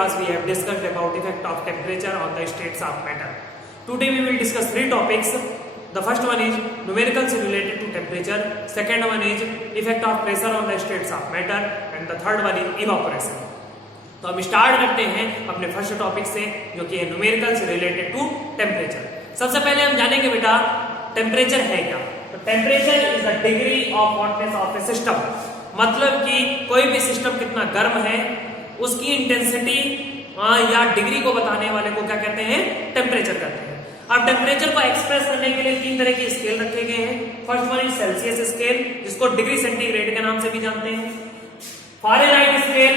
class we have discussed about effect of temperature on the states of matter. Today we will discuss three topics. The first one is numericals related to temperature, second one is effect of pressure on the states of matter and the third one is evaporation. तो हम start करते हैं अपने first topic से जो कि है numericals related to temperature. सबसे पहले हम जानेंगे बेटा टेम्परेचर है क्या। तो temperature is the degree of hotness of A system, मतलब कि कोई भी सिस्टम कितना गर्म है उसकी इंटेंसिटी या डिग्री को बताने वाले को क्या कहते हैं, टेम्परेचर कहते हैं। अब टेम्परेचर को एक्सप्रेस करने के लिए तीन तरह के स्केल रखे गए हैं। First one is Celsius scale, जिसको डिग्री सेंटीग्रेड के नाम से भी जानते हैं, Fahrenheit scale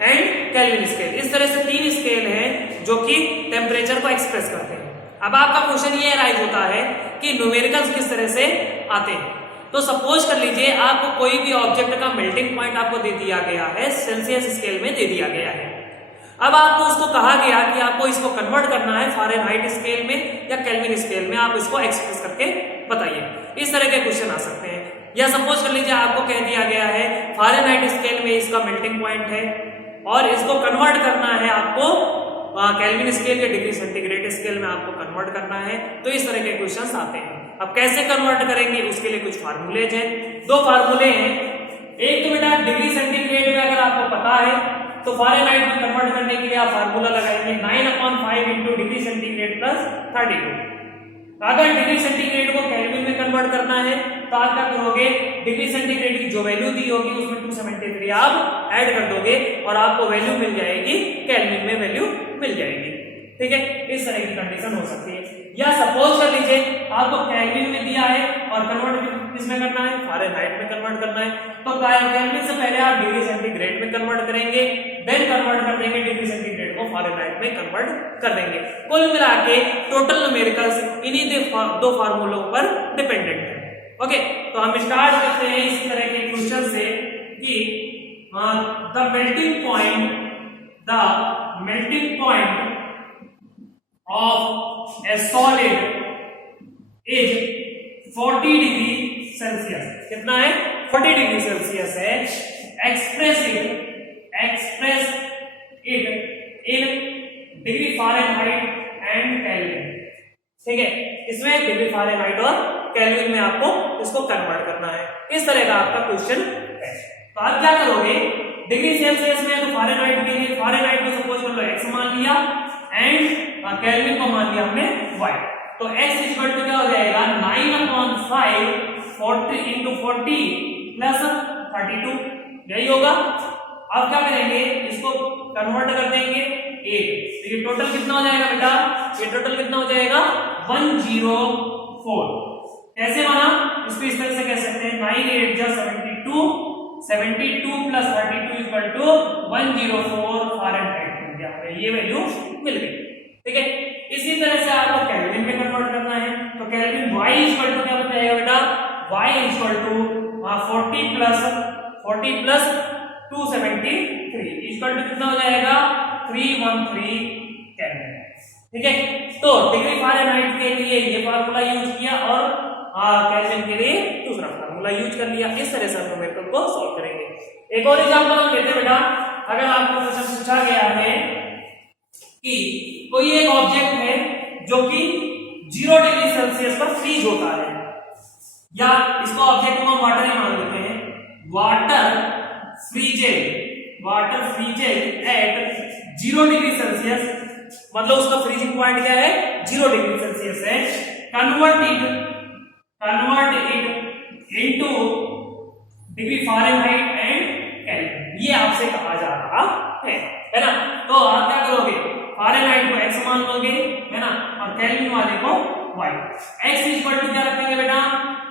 and kelvin scale. इस तरह से तीन स्केल हैं जो कि टेम्परेचर को एक्सप्रेस करते हैं। अब आपका क्वेश्चन ये राइज होता है कि न्यूमेरिकल्स किस तरह से आते हैं। तो सपोज कर लीजिए आपको कोई भी ऑब्जेक्ट का मेल्टिंग पॉइंट आपको दे दिया गया है, सेल्सियस स्केल में दे दिया गया है। अब आपको उसको कहा गया कि आपको इसको कन्वर्ट करना है फ़ारेनहाइट स्केल में या केल्विन स्केल में, आप इसको एक्सप्रेस करके बताइए। इस तरह के क्वेश्चन आ सकते हैं। या सपोज कर लीजिए आपको कह दिया गया है फ़ारेनहाइट स्केल में इसका मेल्टिंग पॉइंट है और इसको कन्वर्ट करना है आपको केल्विन स्केल या डिग्री सेंटीग्रेड स्केल में आपको कन्वर्ट करना है। तो इस तरह के क्वेश्चंस आते हैं। अब कैसे कन्वर्ट करेंगे उसके लिए कुछ फार्मूलेज हैं। दो फार्मूले हैं। एक तो बेटा डिग्री सेंटीग्रेड में अगर आपको पता है तो फ़ारेनहाइट में कन्वर्ट करने के लिए आप फार्मूला लगाएंगे 9/5 इंटू डिग्री सेंटीग्रेड प्लस 32। अगर डिग्री सेंटीग्रेड को केल्विन में कन्वर्ट करना है तो आप क्या करोगे, डिग्री सेंटीग्रेड की जो वैल्यू दी होगी उसमें 273 आप ऐड कर दोगे और आपको वैल्यू मिल जाएगी, केल्विन में वैल्यू मिल जाएगी। ठीक है, इस तरह की कंडीशन हो सकती है। या सपोज कर लीजिए आपको केल्विन में दिया है और कन्वर्ट किसमें करना है, फ़ारेनहाइट में कन्वर्ट करना है। तो केल्विन से पहले आप डिग्री सेंटीग्रेड में कन्वर्ट करेंगे, देन कन्वर्ट कर देंगे डिग्री सेंटीग्रेड को फ़ारेनहाइट में कन्वर्ट कर देंगे। कुल मिला के टोटल न्यूमेरिकल्स इन्हीं दो फार्मूलों पर डिपेंडेंट है। ओके, तो हम स्टार्ट करते हैं इस तरह के क्वेश्चन से कि the melting point of a solid is 40 degree Celsius. कितना है, 40 डिग्री सेल्सियस है। Express it in degree Fahrenheit and kelvin. ठीक है, इसमें डिग्री फ़ारेनहाइट और केल्विन में आपको इसको कन्वर्ट करना है। इस तरह का आपका क्वेश्चन है। तो आप क्या करोगे, डिग्री सेल्सियस में तो फ़ारेनहाइट के लिए फ़ारेनहाइट को सपोज कर लो x मान लिया एंड केल्विन को मान लिया हमने y। तो x इक्वल टू क्या हो जाएगा, 9/5 40 इंटू 40 प्लस 32, यही होगा। अब क्या करेंगे, इसको कन्वर्ट कर देंगे 8। तो ये टोटल कितना हो जाएगा बेटा, ये टोटल कितना हो जाएगा 104। कैसे बना, इसको इस तरह से कह सकते हैं 9 8 जा 72 प्लस 32 इक्वल टू 104 फ़ारेनहाइट मिल गया, ये वैल्यू मिल गई। ठीक है, इसी तरह से आपको केल्विन में कन्वर्ट करना है। तो केल्विन y इक्वल टू क्या बन जाएगा बेटा, y equal to 40 plus 273 equal to कितना हो जाएगा 313 केल्विन। ठीक है, तो डिग्री फ़ारेनहाइट के लिए ये फार्मूला यूज किया और केल्विन के लिए दूसरा फार्मूला यूज कर लिया। इस तरह से हम न्यूमेरिकल को सॉल्व करेंगे। एक और एग्जांपल हम लेते हैं बेटा। अगर आपको क्वेश्चन पूछा गया है कि कोई एक ऑब्जेक्ट है जो कि 0 डिग्री सेल्सियस पर फ्रीज होता है, या इसको ऑब्जेक्ट को हम वाटर ही मान लेते हैं, water freezes at 0 degree Celsius, मतलब उसका फ्रीजिंग पॉइंट क्या है, 0 डिग्री सेल्सियस है। Convert it into degree Fahrenheit and Kelvin, ये आपसे कहा जा रहा है ना। तो आप क्या करोगे, फ़ारेनहाइट को x मान लोगे, है ना, और केल्विन वाले को y। x इक्वल टू क्या रखेंगे बेटा,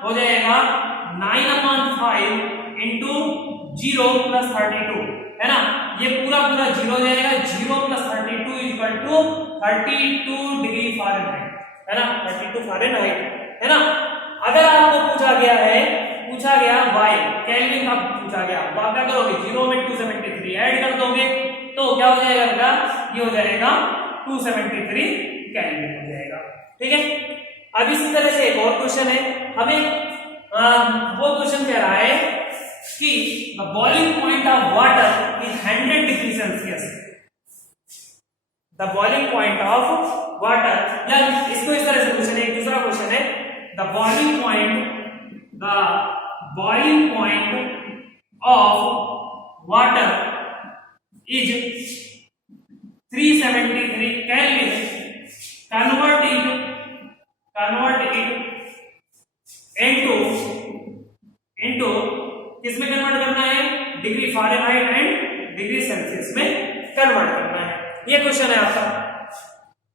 हो जाएगा 9/5 इंटू 0 प्लस 32, है ना, ये पूरा 0 हो जाएगा। 0 plus 32 equal to 32 degree Fahrenheit, है ना, 32 फ़ारेनहाइट, है ना। अगर आपको पूछा गया y, केल्विन का पूछा गया, तो आप क्या करोगे, 0 में 273 ऐड कर दोगे तो क्या हो जाएगा बेटा, ये हो जाएगा 273 केल्विन हो जाएगा। ठीक है, अब इसी तरह से एक और क्वेश्चन है। हमें वो क्वेश्चन कह रहा है कि the boiling point of water is 100 degree Celsius. The boiling point of water, या इसको इस तरह से क्वेश्चन है, एक दूसरा क्वेश्चन है, the boiling point of water is 373 kelvin, convert it into किसमें कन्वर्ट करना है, degree Fahrenheit and degree Celsius में कन्वर्ट करना है। ये क्वेश्चन है आपका,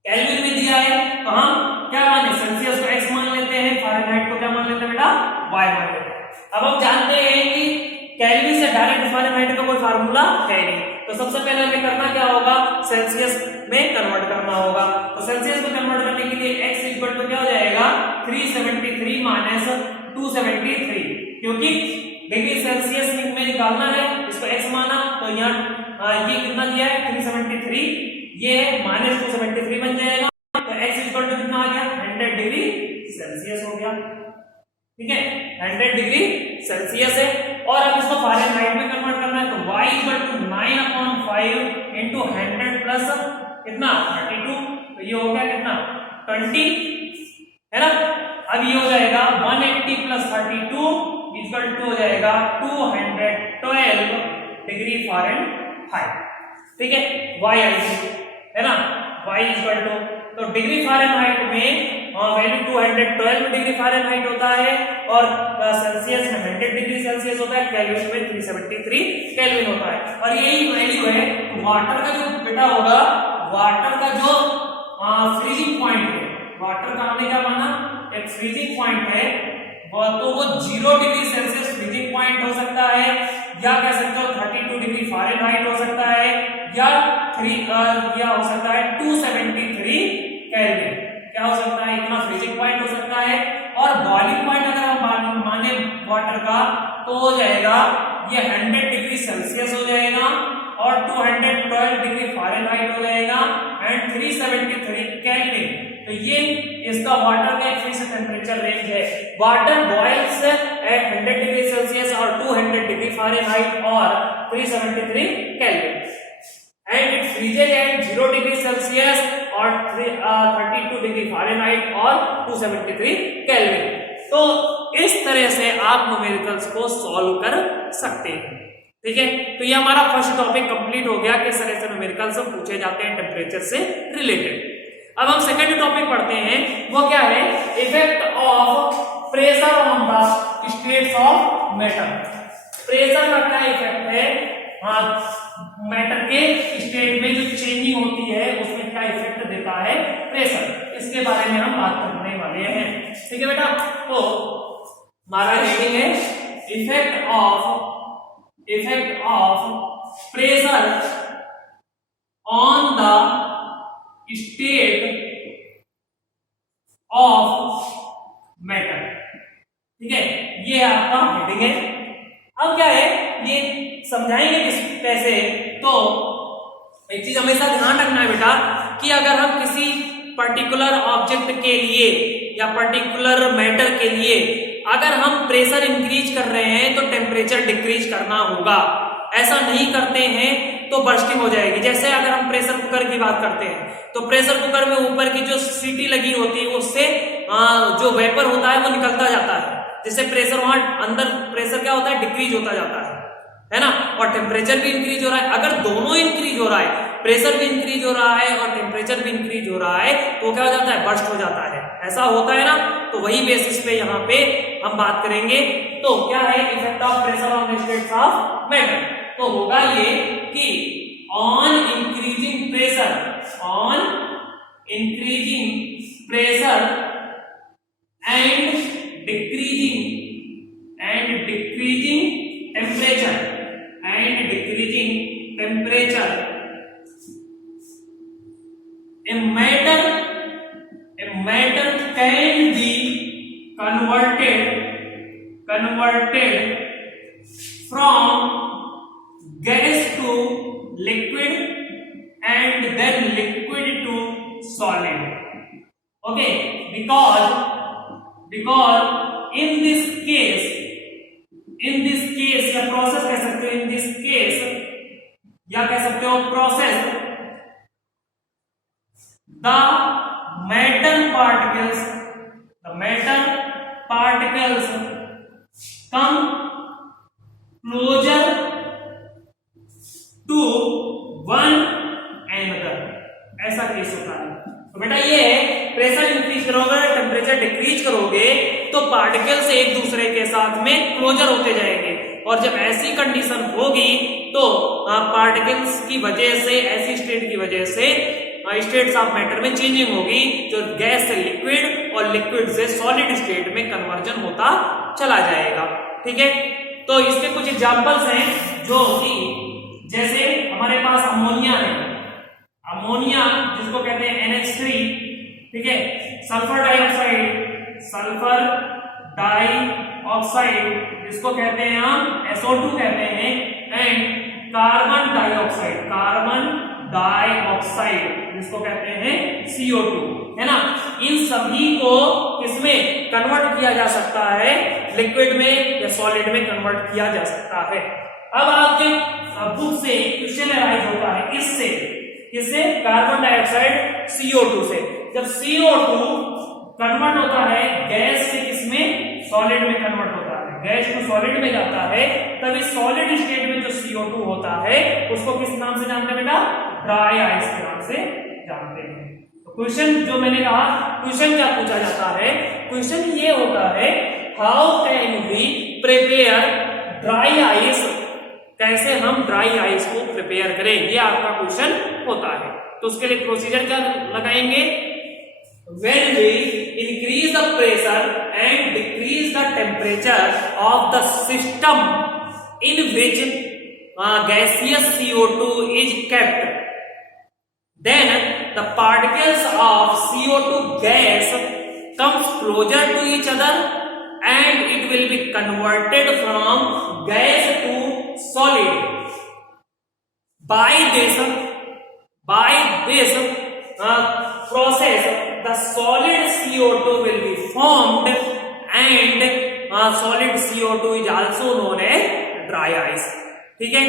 केल्विन में दिया है तो हम क्या माने, सेल्सियस को x मान लेते हैं, फ़ारेनहाइट को क्या मान लेते हैं बेटा, y मान लेते हैं। अब हम जानते हैं कि केल्विन से डायरेक्ट फ़ारेनहाइट का कोई फार्मूला है नहीं, तो सबसे पहले हमें करना क्या होगा, सेल्सियस में कन्वर्ट करना होगा। तो सेल्सियस में कन्वर्ट करने के लिए x इक्वल टू क्या हो जाएगा, 373 माइनस 273, क्योंकि डिग्री सेल्सियस में निकालना है, इसको x माना तो यहाँ ये कितना दिया है 373, ये माइनस 273 बन जाएगा, तो x इक्वल टू कितना आ गया 100 डिग्री सेल्सियस हो गया, ठीक है 100 डिग्री सेल्सियस है। और अब इसको फ़ारेनहाइट में कन्वर्ट करना है, तो y equal to 9/5 into 100 plus कितना 32, तो ये हो गया कितना 20, है ना। अब ये हो जाएगा 180 प्लस 32 इक्वल टू हो जाएगा 212 डिग्री फ़ारेनहाइट, ठीक है, y है ना, y इक्वल टू, तो डिग्री फ़ारेनहाइट में वैल्यू 212 डिग्री फ़ारेनहाइट होता है और सेल्सियस में 100 डिग्री सेल्सियस होता है, केल्विन में 373 केल्विन होता है। और यही वैल्यू है वाटर का जो बेटा होगा, वाटर का जो फ्रीजिंग पॉइंट है, वाटर का हमने क्या माना, एक फ्रीजिंग पॉइंट है, तो वो 0 डिग्री सेल्सियस फ्रीजिंग पॉइंट हो सकता है, या कह सकते हो 32 डिग्री फ़ारेनहाइट हो सकता है, या हो सकता है 273 केल्विन, क्या हो सकता है, इतना फ्रीजिंग पॉइंट हो सकता है। और बॉइलिंग पॉइंट अगर हम माने वाटर का, तो हो जाएगा ये 100 डिग्री सेल्सियस हो जाएगा और 212 डिग्री फ़ारेनहाइट हो जाएगा एंड 373 केल्विन। तो ये इसका वाटर का एक फिक्स टेम्परेचर रेंज है। Water boils at 100 degree Celsius और 200 डिग्री फ़ारेनहाइट और 373 Kelvin, and it freezes at 0 degree Celsius और 32 डिग्री फ़ारेनहाइट और 273 केल्विन। तो इस तरह से आप न्यूमेरिकल्स को सॉल्व कर सकते हैं, ठीक है। तो ये हमारा फर्स्ट टॉपिक कंप्लीट हो गया, किस तरह से न्यूमेरिकल्स पूछे जाते हैं टेम्परेचर से रिलेटेड। अब हम सेकंड टॉपिक पढ़ते हैं, वो क्या है, effect of pressure on the states of matter. Pressure का क्या इफेक्ट है, मैटर के स्टेट में जो चेंजिंग होती है उसमें क्या इफेक्ट देता है प्रेशर, इसके बारे में हम बात करने वाले हैं, ठीक है बेटा। तो हमारा हेडिंग है effect of pressure on the state of matter, ठीक है, ये आपका हेडिंग है। अब क्या है, ये समझाएंगे किस कैसे, तो एक चीज हमेशा ध्यान रखना है बेटा कि अगर हम किसी पर्टिकुलर ऑब्जेक्ट के लिए या पर्टिकुलर मैटर के लिए अगर हम प्रेशर इंक्रीज कर रहे हैं तो टेम्परेचर डिक्रीज करना होगा। ऐसा नहीं करते हैं तो बर्स्टिंग हो जाएगी। जैसे अगर हम प्रेशर कुकर की बात करते हैं तो प्रेशर कुकर में ऊपर की जो सीटी लगी होती है उससे जो वेपर होता है वो निकलता जाता है, जिससे प्रेशर वहां अंदर प्रेशर क्या होता है डिक्रीज होता जाता है ना, और टेम्परेचर भी इंक्रीज हो रहा है। अगर दोनों इंक्रीज हो रहा है, प्रेशर भी इंक्रीज हो रहा है और टेम्परेचर भी इंक्रीज हो रहा है, तो क्या हो जाता है, बर्स्ट हो जाता है। ऐसा होता है ना, तो वही बेसिस पे यहाँ पे हम बात करेंगे। तो क्या है effect of pressure on the states of matter, तो होगा ये कि on increasing pressure and decreasing temperature a matter can be converted from gas to liquid and then liquid to solid. Okay, because in this case या process कह सकते हो, in this case या कह सकते हो process the metal particles come closer to one another, ऐसा case होता है। तो बेटा ये प्रेशर इंक्रीज करोगे, टेम्परेचर डिक्रीज करोगे तो पार्टिकल्स एक दूसरे के साथ में क्लोजर होते जाएंगे, और जब ऐसी कंडीशन होगी तो पार्टिकल्स की वजह से, ऐसी स्टेट की वजह से स्टेट्स ऑफ मैटर में चेंजिंग होगी, जो गैस से लिक्विड और लिक्विड से सॉलिड स्टेट में कन्वर्जन होता चला जाएगा। ठीक है, तो इसके कुछ एग्जांपल्स हैं, जो कि जैसे हमारे पास अमोनिया है, अमोनिया जिसको कहते हैं NH3, ठीक है, सल्फर डाइऑक्साइड जिसको कहते हैं हम SO2 कहते हैं, एंड कार्बन डाइऑक्साइड जिसको कहते हैं CO2, है ना। इन सभी को किसमें कन्वर्ट किया जा सकता है, लिक्विड में या सॉलिड में कन्वर्ट किया जा सकता है। अब आपके बुक से क्वेश्चन अराइज होता है इससे कार्बन डाइऑक्साइड CO2 से। जब CO2 कन्वर्ट होता है गैस से, किसमें, सॉलिड में कन्वर्ट होता है, गैस को सॉलिड में जाता है, तभी सॉलिड स्टेट में जो CO2 होता है उसको किस नाम से जानते हैं बेटा, ड्राई आइस के नाम से जानते हैं। तो क्वेश्चन जो मैंने कहा, क्वेश्चन क्या पूछा जाता है, क्वेश्चन ये होता है how can we prepare dry ice, कैसे हम ड्राई आइस को प्रिपेयर करें, ये आपका क्वेश्चन होता है। तो उसके लिए प्रोसीजर क्या लगाएंगे, when we increase the pressure and decrease the temperature of the system in which gaseous CO2 is kept, then the particles of CO2 gas comes closer to each other and it will be converted from gas to solid. By this process, the solid CO2 will be formed and solid CO2 is also known as dry ice. ठीक है,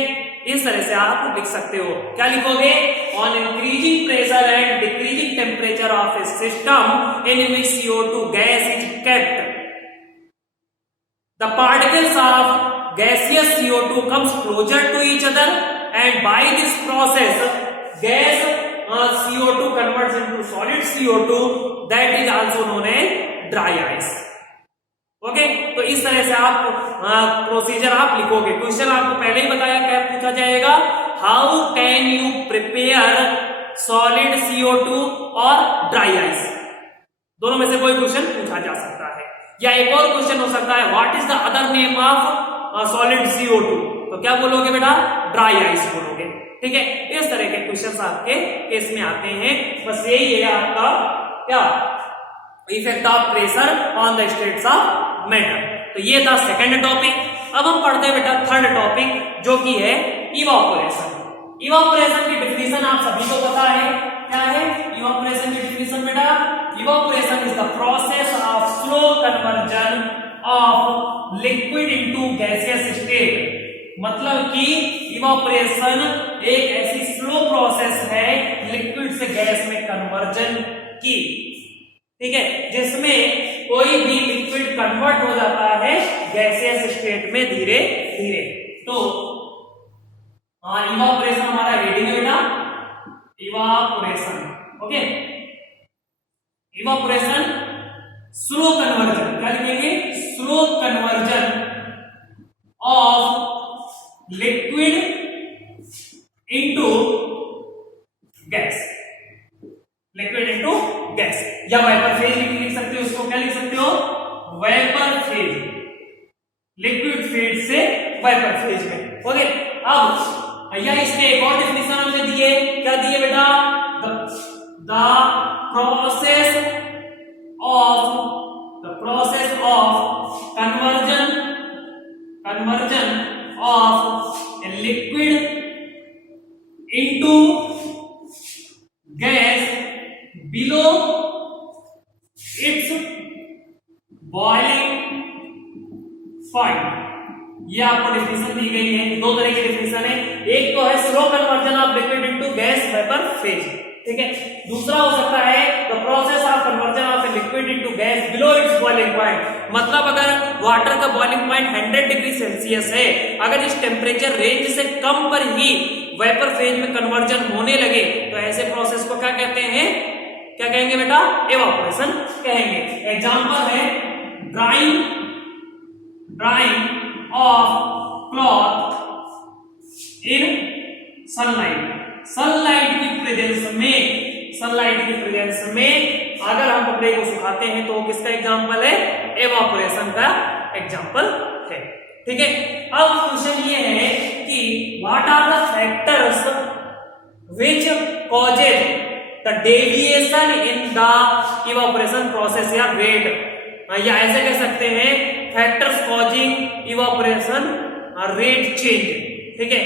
इस तरह से आप लिख सकते हो। क्या लिखोगे, on increasing pressure and decreasing temperature of A system in which CO2 gas is kept, the particles of gaseous CO2 comes closer to each other and by this process gas CO2 converts into solid CO2, that is also known as dry ice. Okay, तो इस तरह से आप procedure आप लिखोगे। Question आपको पहले ही बताया क्या पूछा जाएगा, how can you prepare solid CO2 और ड्राई आइस, दोनों में से कोई क्वेश्चन पूछा जा सकता है। या एक और क्वेश्चन हो सकता है, what is the other name of solid CO2, तो क्या बोलोगे बेटा, ड्राई आइस बोलोगे। ठीक है, इस तरह के क्वेश्चन आपके केस में आते हैं। बस यही है आपका क्या, effect of pressure on the states of matter. तो ये था सेकंड टॉपिक। अब हम पढ़ते हैं बेटा थर्ड टॉपिक, जो कि है इवापोरेशन। इवापोरेशन की डिफिनीशन आप सभी को पता है, क्या है इवापोरेशन की डिफिनीशन बेटा, evaporation is the process of slow conversion of liquid into gaseous state. मतलब कि इवापोरेशन एक ऐसी स्लो प्रोसेस है लिक्विड से गैस में कन्वर्जन की, ठीक है, जिसमें कोई भी लिक्विड कन्वर्ट हो जाता है गैसियस स्टेट में धीरे धीरे। तो इवापोरेशन हमारा हेडिंग है बेटा, evaporation. Okay, evaporation slow conversion, क्या लिखेंगे, slow conversion of liquid into gas, liquid into gas, या वेपर फेज लिख सकते हो, उसको क्या लिख सकते हो, वेपर फेज, लिक्विड फेज से वेपर फेज में। ओके, अब या इसके एक और डेफिनेशन हमने दिए, क्या दिए बेटा, the process of conversion of a liquid into gas below it's boiling point. ये आपको डेफिनेशन दी गई है। दो तरह की डेफिनेशन है, एक तो है slow conversion of liquid into gas vapour phase, ठीक है। दूसरा हो सकता है the process of conversion of a liquid into gas below it's boiling point, मतलब अगर वाटर का बॉइलिंग पॉइंट 100 डिग्री सेल्सियस है, अगर इस टेम्परेचर रेंज से कम पर ही वेपर फेज में कन्वर्जन होने लगे तो ऐसे प्रोसेस को क्या कहते हैं, क्या कहेंगे बेटा, एवापोरेशन कहेंगे। एग्जांपल है drying of cloth in sunlight, sunlight की प्रेजेंस में अगर हम कपड़े को सुखाते हैं तो किसका एग्जांपल है, एवापोरेशन का एग्जांपल है, ठीक है। अब क्वेश्चन ये है कि what are the factors which causes the deviation in the evaporation process या रेट, या ऐसे कह सकते हैं factors causing evaporation rate change, ठीक है,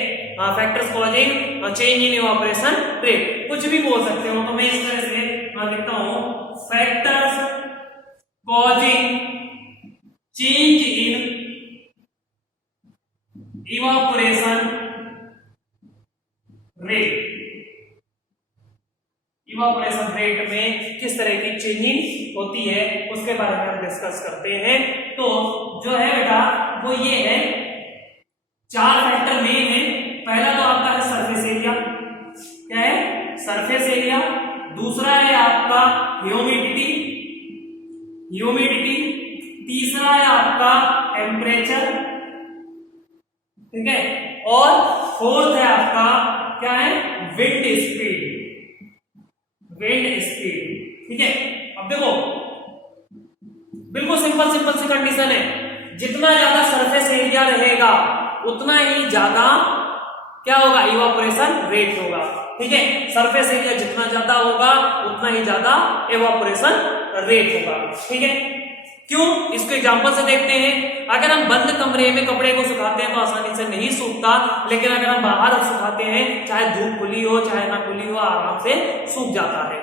factors causing change in evaporation rate, कुछ भी बोल सकते हो। तो मैं इस तरह से लिखता हूं factors causing change in evaporation rate, evaporation rate में किस तरह की चेंजिंग होती है उसके बारे में हम डिस्कस करते हैं। तो जो है बेटा वो ये है, चार फैक्टर मेन है। पहला तो आपका है सरफेस एरिया, क्या है, सरफेस एरिया। दूसरा है आपका ह्यूमिडिटी, तीसरा है आपका टेम्परेचर, ठीक है, और फोर्थ है आपका क्या है, विंड स्पीड, ठीक है। अब देखो बिल्कुल सिंपल सी कंडीशन है, जितना ज्यादा सरफेस एरिया रहेगा उतना ही ज्यादा क्या होगा, इवापोरेशन रेट होगा, ठीक है। सरफेस एरिया जितना ज्यादा होगा उतना ही ज्यादा इवापोरेशन रेट होगा, ठीक है। क्यों, इसको एग्जांपल से देखते हैं। अगर हम बंद कमरे में कपड़े को सुखाते हैं तो आसानी से नहीं सूखता, लेकिन अगर हम बाहर सुखाते हैं, चाहे धूप खुली हो चाहे ना खुली हो, आराम से सूख जाता है,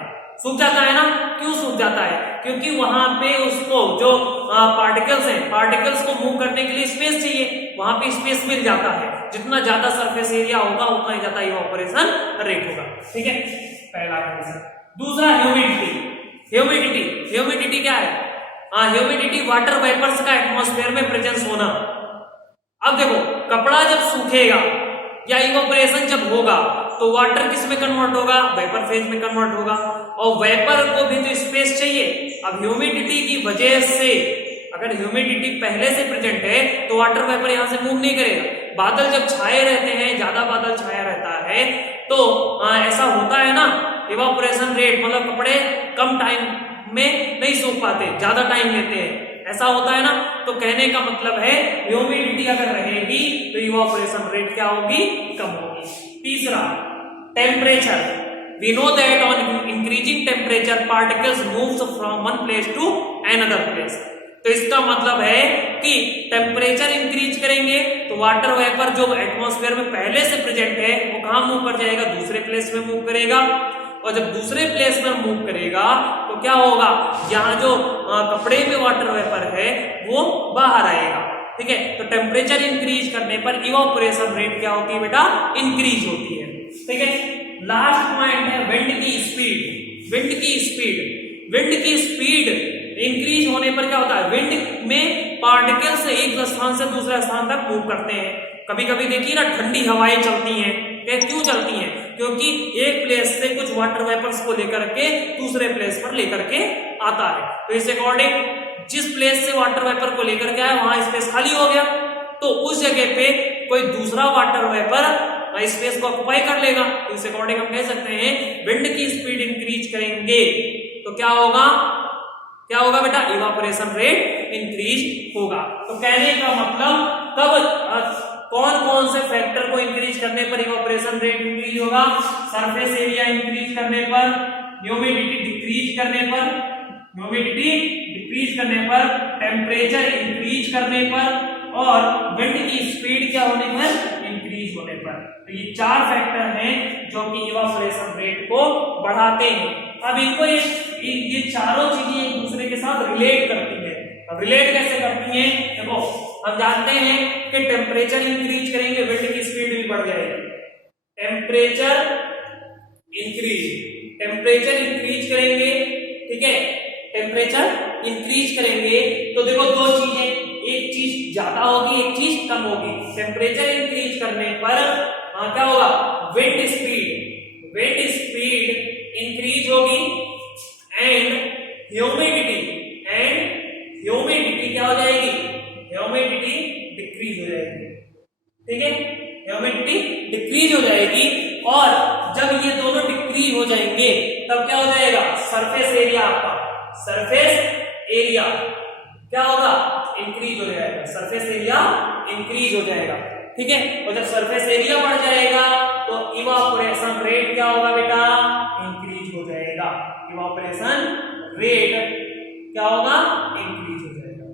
ना। क्यों सूख जाता है, क्योंकि वहां पे उसको जो पार्टिकल्स हैं, पार्टिकल्स को मूव करने के लिए स्पेस चाहिए, वहां पे स्पेस मिल जाता है। जितना ज्यादा सरफेस एरिया होगा उतना ही ज्यादा इवापोरेशन रेट होगा, ठीक है, पहला आंसर। दूसरा ह्यूमिडिटी क्या है, ह्यूमिडिटी वाटर वेपर्स का एटमॉस्फेयर में प्रेजेंस होना। अब देखो कपड़ा जब सूखेगा या इवापोरेशन जब होगा तो वाटर किस में कन्वर्ट होगा, वेपर फेज में कन्वर्ट होगा, और वेपर को भी तो स्पेस चाहिए। अब ह्यूमिडिटी की वजह से, अगर ह्यूमिडिटी पहले से प्रेजेंट है तो वाटर वेपर यहां से मूव नहीं करेगा। बादल जब छाए रहते हैं, ज्यादा बादल छाया रहता है तो ऐसा होता है ना, इवापोरेशन रेट मतलब कपड़े कम टाइम में नहीं सूख पाते, ज्यादा टाइम लेते हैं, ऐसा होता है ना। तो कहने का मतलब है ह्यूमिडिटी अगर रहेगी तो इवापोरेशन रेट क्या होगी, कम होगी। तीसरा temperature, we know that on increasing temperature particles moves from one place to another place. तो इसका मतलब है कि टेम्परेचर इंक्रीज करेंगे तो वाटर वेपर जो एटमॉस्फेयर में पहले से प्रेजेंट है वो कहां मूव कर जाएगा, दूसरे प्लेस में मूव करेगा, और जब दूसरे प्लेस में मूव करेगा तो क्या होगा, यहाँ जो कपड़े में वाटर वेपर है वो बाहर आएगा, ठीक है। तो टेम्परेचर इंक्रीज करने पर इवापोरेशन रेट क्या होती है बेटा, इंक्रीज होती है, ठीक है। लास्ट पॉइंट है विंड की स्पीड इंक्रीज होने पर क्या होता है, विंड में पार्टिकल्स एक स्थान से दूसरे स्थान तक मूव करते हैं। कभी कभी देखिए ना ठंडी हवाएं चलती हैं, क्यों चलती हैं, क्योंकि एक प्लेस से कुछ वाटर वेपर्स को लेकर के दूसरे प्लेस पर लेकर के आता है। तो इस अकॉर्डिंग जिस प्लेस से वाटर वेपर को लेकर के आया वहां स्पेस खाली हो गया, तो उस जगह पे कोई दूसरा वाटर वेपर स्पेस को ऑक्युपाई कर लेगा। तो इस अकॉर्डिंग हम कह सकते हैं विंड की स्पीड इंक्रीज करेंगे तो क्या होगा बेटा, इवापोरेशन रेट इंक्रीज होगा। तो कहने का मतलब कब कौन कौन से फैक्टर को इंक्रीज करने पर इवापोरेशन रेट इंक्रीज होगा, सरफेस एरिया इंक्रीज करने पर, ह्यूमिडिटी डिक्रीज करने पर, टेम्परेचर इंक्रीज करने पर, और विंड की स्पीड क्या होने पर, इंक्रीज होने पर। तो ये चार फैक्टर हैं जो कि इवापोरेशन रेट को बढ़ाते हैं। अब इनको ये चारों चीजें एक दूसरे के साथ रिलेट करती है। अब रिलेट कैसे करती हैं, देखो हम जानते हैं कि टेम्परेचर इंक्रीज करेंगे विंड की स्पीड भी बढ़ जाएगी, टेम्परेचर इंक्रीज टेम्परेचर इंक्रीज करेंगे, ठीक है, टेम्परेचर इंक्रीज करेंगे तो देखो दो चीजें, एक चीज ज्यादा होगी, एक चीज कम होगी। टेम्परेचर इंक्रीज करने पर क्या होगा, विंड स्पीड इंक्रीज होगी एंड ह्यूमिडिटी क्या हो जाएगी, ह्यूमिडिटी डिक्रीज हो जाएगी, ठीक है, ह्यूमिडिटी डिक्रीज हो जाएगी। और जब ये दोनों डिक्रीज हो जाएंगे तब क्या हो जाएगा, सरफेस एरिया, आपका सरफेस एरिया क्या होगा, इंक्रीज हो जाएगा, सरफेस एरिया इंक्रीज हो जाएगा, ठीक है। और जब सरफेस एरिया बढ़ जाएगा तो इवापोरेशन रेट क्या होगा बेटा, इंक्रीज हो जाएगा, इवापोरेशन रेट क्या होगा, इंक्रीज हो जाएगा,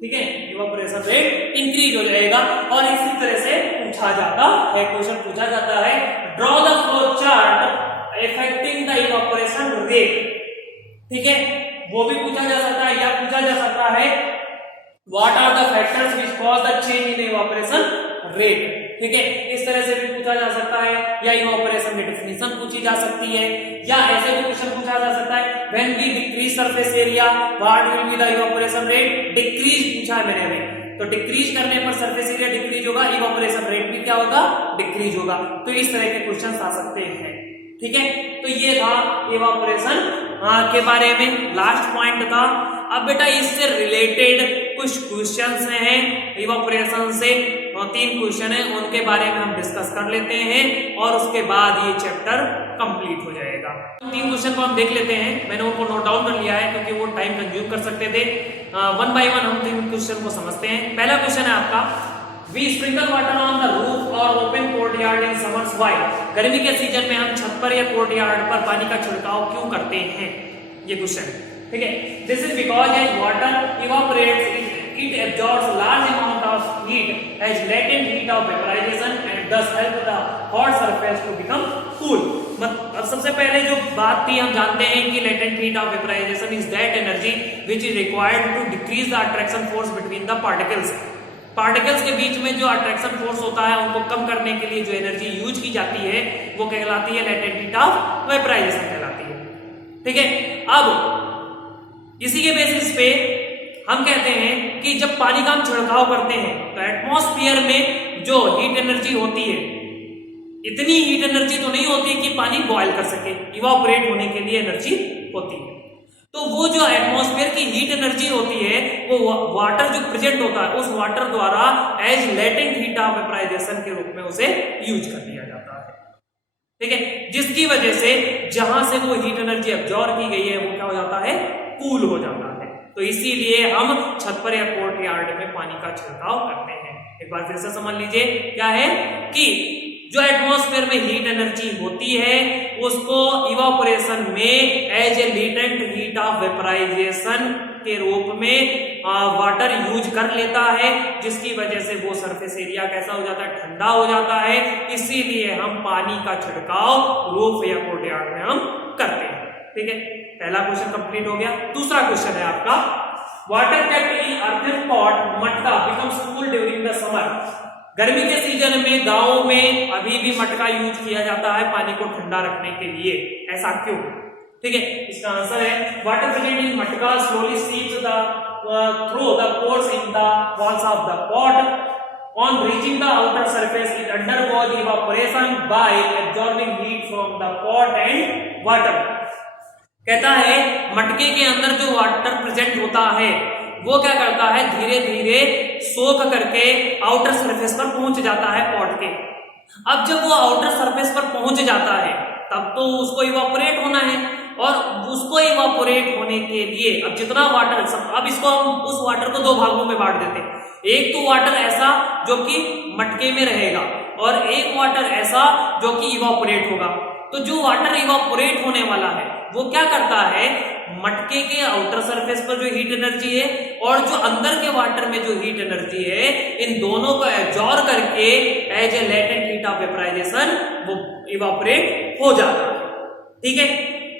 ठीक है, इवापोरेशन रेट इंक्रीज हो जाएगा। और इसी तरह से पूछा जाता है, क्वेश्चन पूछा जाता है, draw the flow chart affecting the evaporation rate, ठीक है, वो भी पूछा जा सकता है, या पूछा जा सकता है what are the factors which cause the change in evaporation rate, ठीक है, इस तरह से भी पूछा जा सकता है, या इवापोरेशन की डेफिनेशन पूछी जा सकती है, या ऐसे भी क्वेश्चन पूछा जा सकता है when we decrease surface area what will be the evaporation rate, decrease पूछा है मैंने अभी, तो डिक्रीज करने पर सरफेस एरिया डिक्रीज होगा, इवापोरेशन रेट भी क्या होगा, डिक्रीज होगा। तो इस तरह के क्वेश्चन आ सकते हैं, ठीक है। तो ये था इवापोरेशन के बारे में, लास्ट पॉइंट था। अब बेटा इससे रिलेटेड कुछ क्वेश्चंस हैं इवापोरेशन से, 3 क्वेश्चन है, उनके बारे में हम डिस्कस कर लेते हैं और उसके बाद ये चैप्टर कंप्लीट हो जाएगा। 3 क्वेश्चन को हम देख लेते हैं, मैंने उनको नोट डाउन कर लिया है क्योंकि वो टाइम कंज्यूम कर सकते थे। 1 बाय 1 हम 3 क्वेश्चन को समझते हैं। पहला क्वेश्चन है आपका, we sprinkle water on the roof और open courtyard in summers, why, गर्मी के सीजन में हम छत पर या कोर्टयार्ड पर पानी का छिड़काव क्यों करते हैं, ये क्वेश्चन, ठीक है। This is because as water evaporates it absorbs large amount of heat as latent heat of vaporization and thus help the hot surface to become cool। अब सबसे पहले जो बात थी, हम जानते हैं कि latent heat of vaporization is that energy which is required to decrease the attraction force between the particles। Particles के बीच में जो अट्रैक्शन फोर्स होता है उनको कम करने के लिए जो एनर्जी यूज की जाती है वो कहलाती है लेटेंट हीट ऑफ वेपराइजेशन कहलाती है, ठीक है। अब इसी के बेसिस पे हम कहते हैं कि जब पानी का हम छिड़काव करते हैं तो एटमॉस्फेयर में जो हीट एनर्जी होती है, इतनी हीट एनर्जी तो नहीं होती कि पानी बॉयल कर सके, इवापोरेट होने के लिए एनर्जी होती है। तो वो जो एटमॉस्फेयर की हीट एनर्जी होती है वो वाटर जो प्रेजेंट होता है उस वाटर द्वारा as latent heat of vaporization के रूप में उसे यूज कर लिया जाता है, ठीक है, जिसकी वजह से जहां से वो हीट एनर्जी एब्जॉर्ब की गई है वो क्या हो जाता है, कूल हो जाता है। तो इसीलिए हम छत पर या कोर्टयार्ड में पानी का छिड़काव करते हैं। एक बार फिर से समझ लीजिए, क्या है कि जो एटमॉस्फेयर में हीट एनर्जी होती है उसको इवापोरेशन में as a latent heat of vaporization के रूप में वाटर यूज कर लेता है, जिसकी वजह से वो सरफेस एरिया कैसा हो जाता है, ठंडा हो जाता है। इसीलिए हम पानी का छिड़काव रूफ या कोर्टयार्ड में हम करते हैं, ठीक है। पहला क्वेश्चन कंप्लीट हो गया। दूसरा क्वेश्चन है आपका, water kept in earthen pot matka becomes cool during the summer. गर्मी के सीजन में गांवों में अभी भी मटका यूज किया जाता है पानी को ठंडा रखने के लिए, ऐसा क्यों, ठीक है। इसका आंसर है water present in matka slowly seeps through the pores in the walls of the pot. On reaching the outer surface, it undergoes evaporation by absorbing heat from the pot and water। कहता है मटके के अंदर जो water present होता है वो क्या करता है, धीरे धीरे सोख करके आउटर सरफेस पर पहुंच जाता है पॉट के। अब जब वो आउटर सरफेस पर पहुंच जाता है तब तो उसको इवापोरेट होना है, और उसको इवापोरेट होने के लिए अब जितना वाटर, अब इसको हम उस वाटर को 2 भागों में बांट देते हैं। एक तो वाटर ऐसा जो कि मटके में रहेगा और एक वाटर ऐसा जो कि इवापोरेट होगा। तो जो वाटर इवापोरेट होने वाला है वो क्या करता है, मटके के आउटर सरफेस पर जो हीट एनर्जी है और जो अंदर के वाटर में जो हीट एनर्जी है, इन दोनों को एब्जॉर्ब करके as a latent heat of vaporization वो इवापोरेट हो जाता है, ठीक है।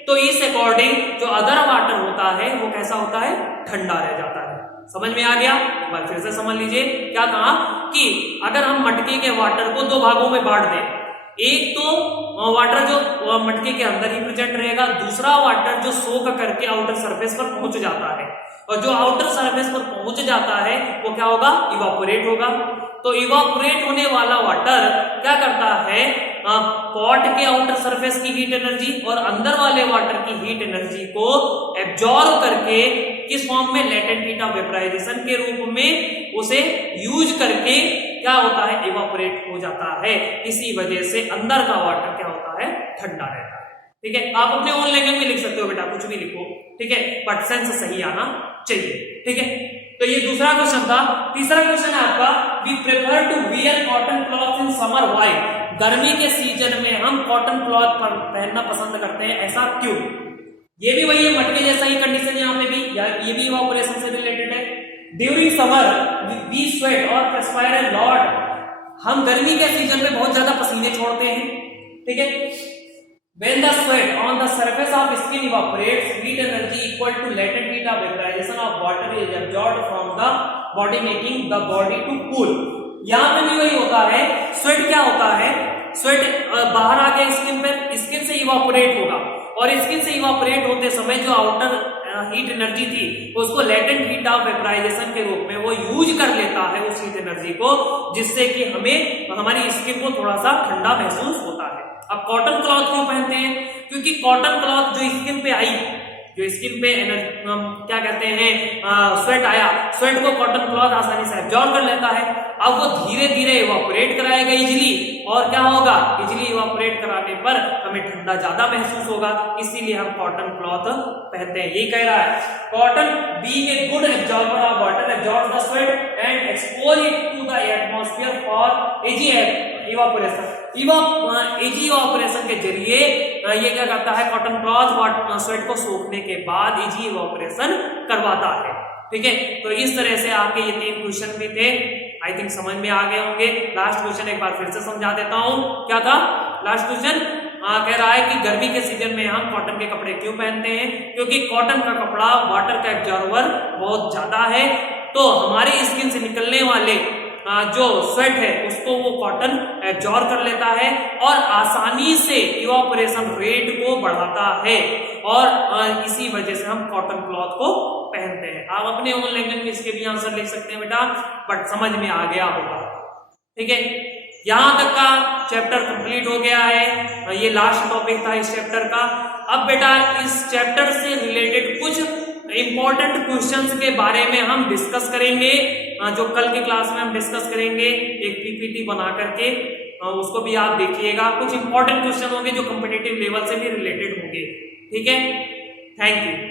तो इस अकॉर्डिंग जो अदर वाटर होता है वो कैसा होता है, ठंडा रह जाता है। समझ में आ गया? एक बार फिर से समझ लीजिए, क्या कहा कि अगर हम मटके के वाटर को 2 भागों में बांट दें एक तो वाटर जो मटके के अंदर ही प्रेजेंट रहेगा, दूसरा वाटर जो सोक करके आउटर सरफेस पर पहुंच जाता है, और जो आउटर सरफेस पर पहुंच जाता है वो क्या होगा, इवापोरेट होगा। तो इवापोरेट होने वाला वाटर क्या करता है, पॉट के आउटर सरफेस की हीट एनर्जी और अंदर वाले वाटर की हीट एनर्जी को एब्जॉर्ब करके किस फॉर्म में, लेटेंट हीट ऑफ वेपराइजेशन के रूप में उसे यूज करके क्या होता है, इवापोरेट हो जाता है। इसी वजह से अंदर का वाटर क्या होता है, ठंडा रहता है। ठीक है, आप अपने ओन लैंग्वेज में लिख सकते हो बेटा, कुछ भी लिखो, ठीक है, बट सेंस सही आना चाहिए। ठीक है, तो ये दूसरा क्वेश्चन था। तीसरा क्वेश्चन है आपका, we prefer to wear cotton cloth in summer, why? गर्मी के सीजन में हम कॉटन क्लॉथ पहनना पसंद करते हैं, ऐसा क्यों? ये भी वही है, मटके जैसा ही कंडीशन यहाँ पे भी, ये भी इवापोरेशन से रिलेटेड है। ड्यूरिंग समर वी स्वेट और परस्पायर अ लॉट, हम गर्मी के सीजन में बहुत ज्यादा पसीने छोड़ते हैं। ठीक है, when the sweat on the surface of skin evaporates, heat energy equal to latent heat of vaporization of water is absorbed from the body making the body to cool। यहाँ पे भी वही होता है, स्वेट क्या होता है, स्वेट बाहर आ गया स्किन पे, स्किन से इवापोरेट होगा, और स्किन से इवापोरेट होते समय जो आउटर हीट एनर्जी थी उसको लेटेंट हीट ऑफ वेपराइजेशन के रूप में वो यूज कर लेता है उस हीट एनर्जी को, जिससे कि हमें हमारी स्किन को थोड़ा सा ठंडा महसूस होता है। अब कॉटन क्लॉथ क्यों पहनते हैं, क्योंकि कॉटन क्लॉथ जो स्किन पे आई, जो स्किन पे क्या कहते हैं, स्वेट आया, स्वेट को कॉटन क्लॉथ आसानी से एब्जॉर्ब कर लेता है। अब वो धीरे धीरे इवापोरेट कराएगा इजिली, और क्या होगा, इजिली इवापोरेट कराने पर हमें ठंडा ज्यादा महसूस होगा, इसीलिए हम कॉटन क्लॉथ पहनते हैं। ये कह रहा है, cotton being a good absorber of water absorbs the sweat and expose it to the atmosphere for easy evaporation. Easy evaporation के जरिए ये क्या करता है, कॉटन क्लॉथ स्वेट को सोखने के बाद एजी इवापोरेशन करवाता है। ठीक है, तो इस तरह से आपके ये 3 क्वेश्चन भी थे, आई थिंक समझ में आ गए होंगे। लास्ट क्वेश्चन एक बार फिर से समझा देता हूं, क्या था लास्ट क्वेश्चन, कह रहा है कि गर्मी के सीजन में हम कॉटन के कपड़े क्यों पहनते हैं, क्योंकि कॉटन का कपड़ा वाटर का एब्जॉर्बर बहुत ज्यादा है, तो हमारी स्किन से निकलने वाले जो स्वेट है उसको वो कॉटन एब्जॉर्ब कर लेता है और आसानी से इवापोरेशन रेट को बढ़ाता है, और इसी वजह से हम कॉटन क्लॉथ को पहनते हैं। आप अपने ओन लैंग्वेज में इसके भी आंसर लिख सकते हैं बेटा, बट समझ में आ गया होगा। ठीक है, यहां तक का चैप्टर कंप्लीट हो गया है, ये लास्ट टॉपिक था इस चैप्टर का। अब बेटा इस चैप्टर से रिलेटेड कुछ इंपॉर्टेंट क्वेश्चंस के बारे में हम डिस्कस करेंगे, जो कल के क्लास में हम डिस्कस करेंगे, एक पीपीटी बना करके, उसको भी आप देखिएगा। कुछ इंपॉर्टेंट क्वेश्चन होंगे जो कॉम्पिटिटिव लेवल से भी रिलेटेड होंगे। ठीक है, थैंक यू।